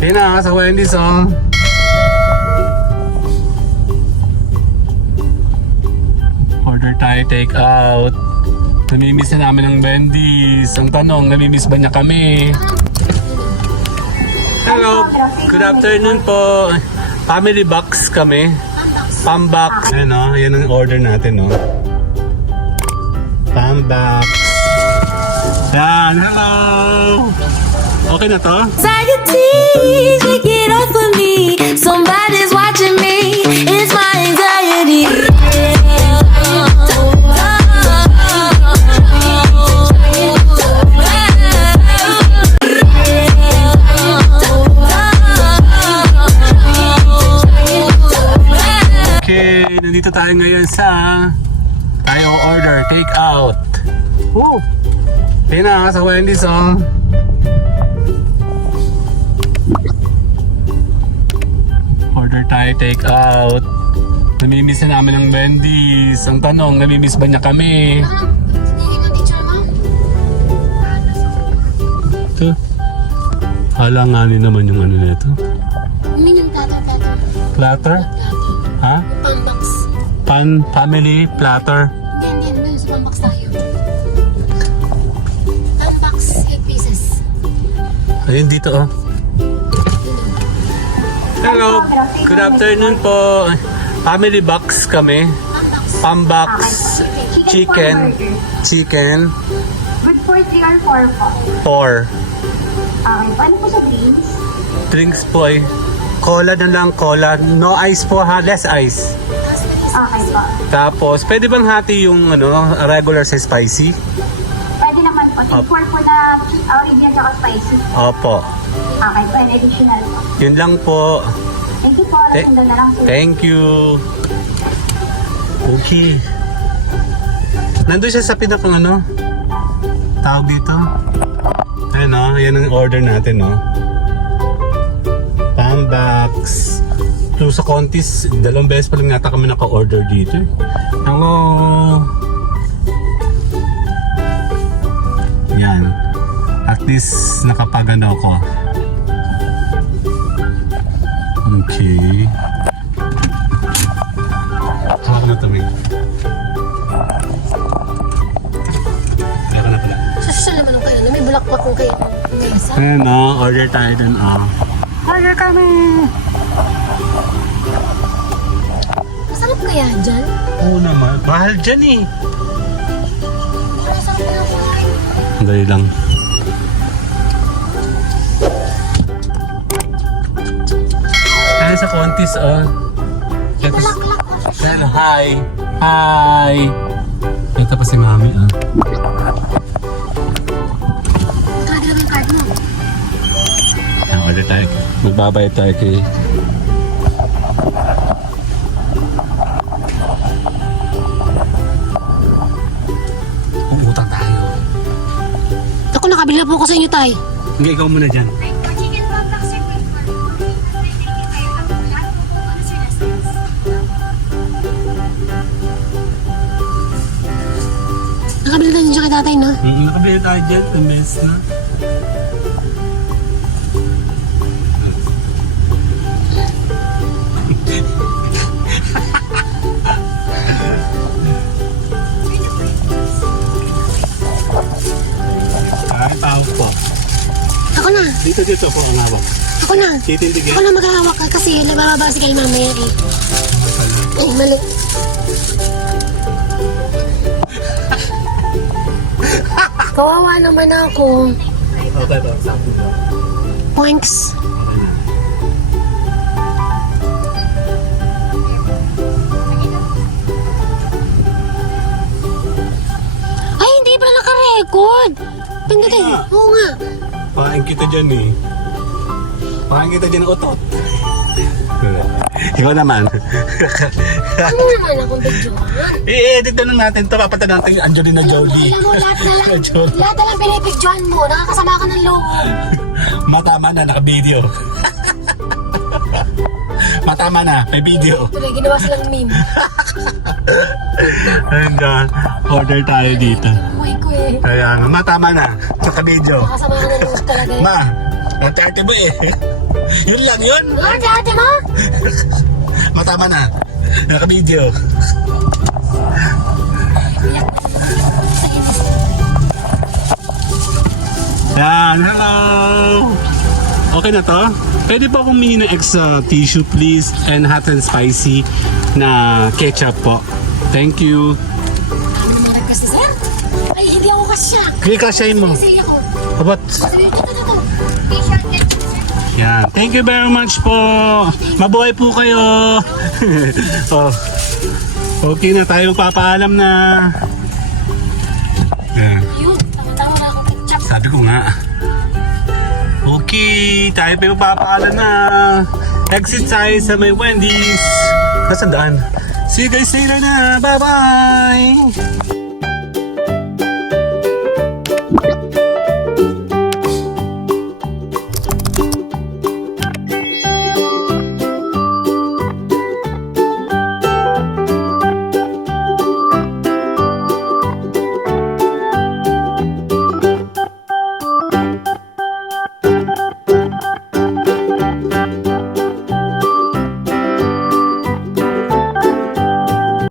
Ayun na, sa Wendy's oh. Order tayo, take out. Namimiss na namin ang Wendy's. Ang tanong, namimiss ba niya kami? Hello, good afternoon po. Family box kami. Pambox. Ayan o, yan ang order natin o. Pambox. Yan, hello. Okay na to? Anxiety, shake it off of me. Somebody's watching me. It's my anxiety. Okay, nandito tayo ngayon sa tayo order, take out. Woo! Ayun na, sa Wendy's oh. Order tayo, take out. Namimiss na namin ang Wendy's. Ang tanong, namimiss ba niya kami? Ito. Halanganin naman yung ano nito. Uminom platter. Platter? Ha? Pambox. Family platter. Hindi. Doon sa pambox tayo. Pambox, 8 pieces. Ayun dito oh. Hello, good afternoon po. Family box kami. Pambox chicken. Good for 3 or 4 po. 4 Okay, paano po sa drinks? drinks po ay cola na lang, cola. No ice po ha, less ice. Okay po. Tapos, pwede bang hati yung ano, regular sa spicy? Pwede naman po. Take 4 po na Arabian at spicy. Opo. Okay po, and additional po. Yun lang po. Thank you po. Rasundo na lang po. Thank you. Okay. Nandun siya sa pinakang ano? Tawag dito? Ayan o, yan ang order natin o. Pambox. So sa Contis, 2 beses pa lang nata kami naka-order dito. Hello. Yan. At least nakapagano ko. Okay. Hawak na tumig. Hawak na pala. Social naman ang kayo. May bulakbak kung kayo. Mesa. Ayan o, order tayo dun o. Order kami! Masarap kaya dyan? Oo naman. Mahal dyan eh. Masarap kaya kumain. Dali lang. Ayan sa Contis o. Bulaklak. Ayan, hi! Hi! Ito pa si Mami o. Kada lang yung card mo. Ayan, order tayo. Magbabayad tayo kay... Umutang tayo. Ako, nakabila po ko sa inyo, tay. Hindi, ikaw muna dyan. Chicken pambox sir, wait for lahat po po ano sir, last times. Nakabila tayo dyan kay tatay, no? Nakabili tayo dyan. Tamis na. Ay, tao po. Ako na. Dito po ang hawak. Ako na. Titindigin. Ako na maghahawak ka kasi nababasa kayo mamaya eh. Ay, mali. Kawawa naman ako. Okay po. Points. Ay, hindi pala naka-record. Pindutin. Oo nga. Pahain kita dyan eh. Pahain kita dyan ng utot. Ikaw naman. Ano naman akong videohan? I-edit na lang natin ito. Papatan natin yung Angelina Jolie. Alam mo, lahat na lang. Jolie. Lahat na lang pinipidyohan mo. Nakakasama ka ng loob. Matama na, naka-video. Matama na, may video. Tuloy, ginawa silang meme. And order tayo dito. Uy ko eh. Kaya nga, matama na, naka-video. Nakakasama ka ng loob talaga eh. Ma, Ang ate mo eh. Yun lang yun. Ah, dati mo? Matama na. Naka-video. Yan, hello! Okay na to? Pwede po akong mini ng extra tissue please and hot and spicy na ketchup po. Thank you. Ano kasi, sir? Ay, hindi ako kasya. Kaya kasyahin mo. Kasi ako. Abat. Sabi ko, ito. T-shirt and Yan. Thank you very much po. Mabuhay po kayo. Oh. Okay na tayo papaalam na. Yan. Yun, tama na ako ketchup. Sabi ko nga. Okay, tayo pa magpapaalam na. Exit tayo sa may Wendy's. Nasaan daan? See you guys later na. Bye-bye!